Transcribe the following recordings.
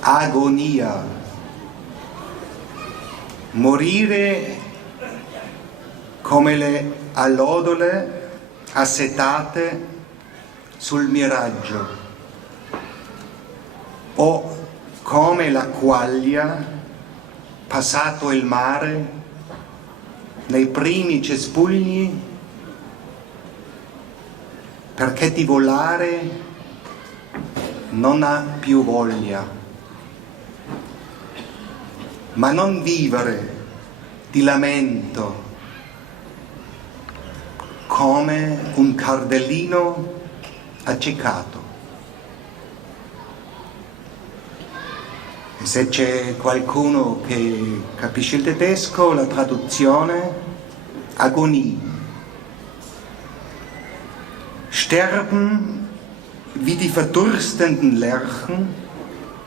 Agonia. Morire come le allodole assetate sul miraggio, o come la quaglia passato il mare nei primi cespugli, perché di volare non ha più voglia, ma non vivere di lamento come un cardellino accecato. E se c'è qualcuno che capisce il tedesco, la traduzione: Agonie. Sterben wie die verdurstenden Lerchen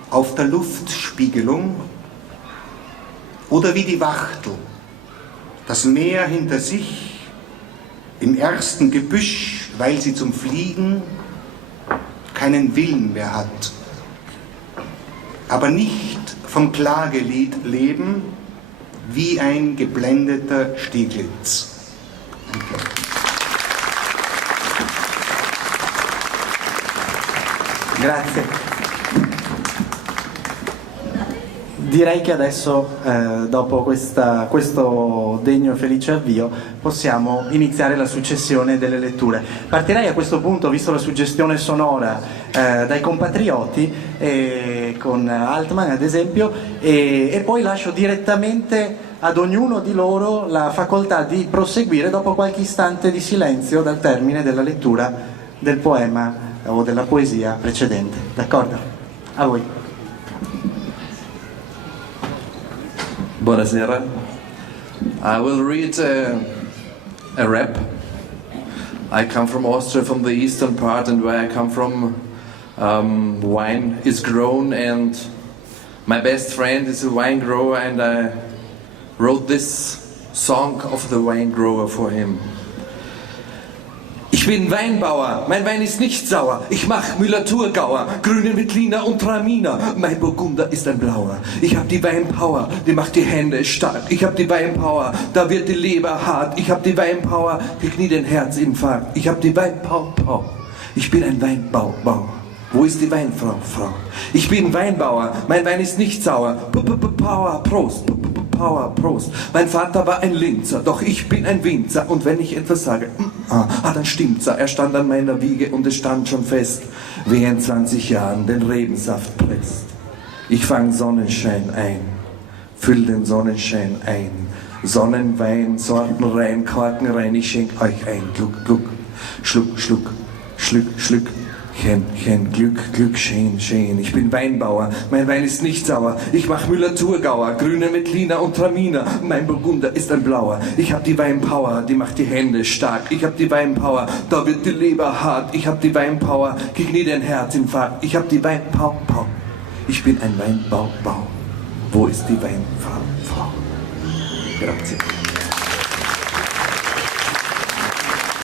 auf der Luftspiegelung oder wie die Wachtel das Meer hinter sich im ersten Gebüsch, weil sie zum Fliegen keinen Willen mehr hat. Aber nicht vom Klagelied leben wie ein geblendeter Stieglitz. Danke. Grazie. Direi che adesso, dopo questo degno e felice avvio, possiamo iniziare la successione delle letture. Partirei a questo punto, visto la suggestione sonora, dai compatrioti, con Altman ad esempio, e poi lascio direttamente ad ognuno di loro la facoltà di proseguire dopo qualche istante di silenzio dal termine della lettura del poema o della poesia precedente. D'accordo? A voi. Buonasera. I will read a rap. I come from Austria, from the eastern part, and where I come from, wine is grown, and my best friend is a wine grower, and I wrote this song of the wine grower for him. Ich bin Weinbauer, mein Wein ist nicht sauer. Ich mach Müller-Thurgauer, grüne Veltliner und Traminer. Mein Burgunder ist ein Blauer. Ich hab die Weinpower, die macht die Hände stark. Ich hab die Weinpower, da wird die Leber hart. Ich hab die Weinpower, krieg nie den Herzinfarkt. Ich hab die Weinpower, ich bin ein Weinbauer. Wo ist die Weinfrau? Frau. Ich bin Weinbauer, mein Wein ist nicht sauer. Power, Prost. Power, Prost. Mein Vater war ein Linzer, doch ich bin ein Winzer. Und wenn ich etwas sage, dann stimmt's. Er stand an meiner Wiege und es stand schon fest, wie in 20 Jahren den Rebensaft presst. Ich fang Sonnenschein ein, füll den Sonnenschein ein. Sonnenwein, Sorten rein, Korken rein, ich schenk euch ein. Gluck, Gluck, Schluck, Schluck, Schlück, Schlück. Chen, Glück, schön. Ich bin Weinbauer, mein Wein ist nicht sauer. Ich mach Müller-Thurgauer, grüne Veltliner und Traminer. Mein Burgunder ist ein Blauer. Ich hab die Weinpower, die macht die Hände stark. Ich hab die Weinpower, da wird die Leber hart. Ich hab die Weinpower, krieg nie den Herzinfarkt. Ich hab die Weinpower, ich bin ein Weinbau. Wo ist die Weinfrau? Grazie.